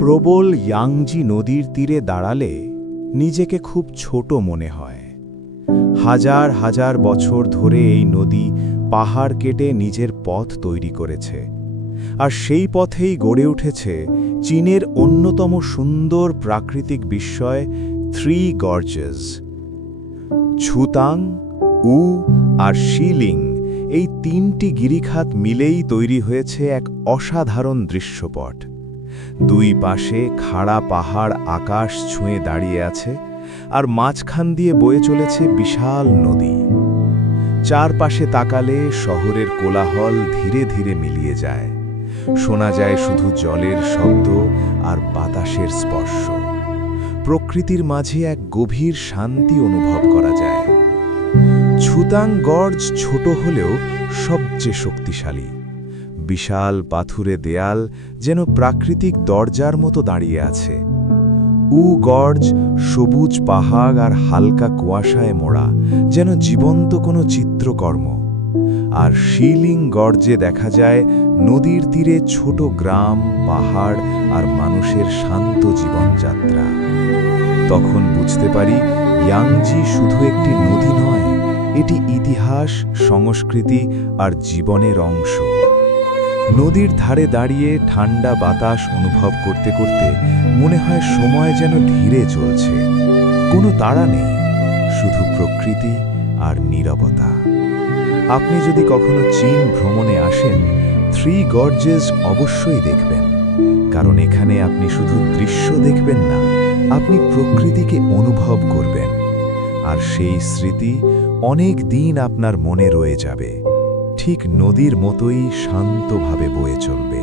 প্রবল ইয়াংজি নদীর তীরে দাঁড়ালে নিজেকে খুব ছোট মনে হয়। হাজার হাজার বছর ধরে এই নদী পাহাড় কেটে নিজের পথ তৈরি করেছে, আর সেই পথেই গড়ে উঠেছে চীনের অন্যতম সুন্দর প্রাকৃতিক বিস্ময় থ্রি গর্জেস। ছুতাং, উ আর শিলিং, এই তিনটি গিরিখাত মিলেই তৈরি হয়েছে এক অসাধারণ দৃশ্যপট। দুই পাশে খাড়া পাহাড় আকাশ ছুঁয়ে দাঁড়িয়ে আছে, আর মাঝখান দিয়ে বয়ে চলেছে বিশাল নদী। চারপাশে তাকালে শহরের কোলাহল ধীরে ধীরে মিলিয়ে যায়, শোনা যায় শুধু জলের শব্দ আর বাতাসের স্পর্শ। প্রকৃতির মাঝে এক গভীর শান্তি অনুভব করা যায়। ছুতাং গর্জ ছোট হলেও সবচেয়ে শক্তিশালী। বিশাল পাথুরে দেয়াল যেন প্রাকৃতিক দরজার মতো দাঁড়িয়ে আছে। উ গর্জ সবুজ পাহাড় আর হালকা কুয়াশায় মোড়া, যেন জীবন্ত কোনো চিত্রকর্ম। আর শিলিং গর্জে দেখা যায় নদীর তীরে ছোট গ্রাম, পাহাড় আর মানুষের শান্ত জীবনযাত্রা। তখন বুঝতে পারি ইয়াংজি শুধু একটি নদী নয়, এটি ইতিহাস, সংস্কৃতি আর জীবনের অংশ। নদীর ধারে দাঁড়িয়ে ঠান্ডা বাতাস অনুভব করতে করতে মনে হয় সময় যেন ধীরে চলছে। কোনো তাড়া নেই, শুধু প্রকৃতি আর নীরবতা। আপনি যদি কখনো চীন ভ্রমণে আসেন, থ্রি গর্জেস অবশ্যই দেখবেন, কারণ এখানে আপনি শুধু দৃশ্য দেখবেন না, আপনি প্রকৃতিকে অনুভব করবেন, আর সেই স্মৃতি অনেক দিন আপনার মনে রয়ে যাবে, ঠিক নদীর মতোই শান্তভাবে বয়ে চলবে।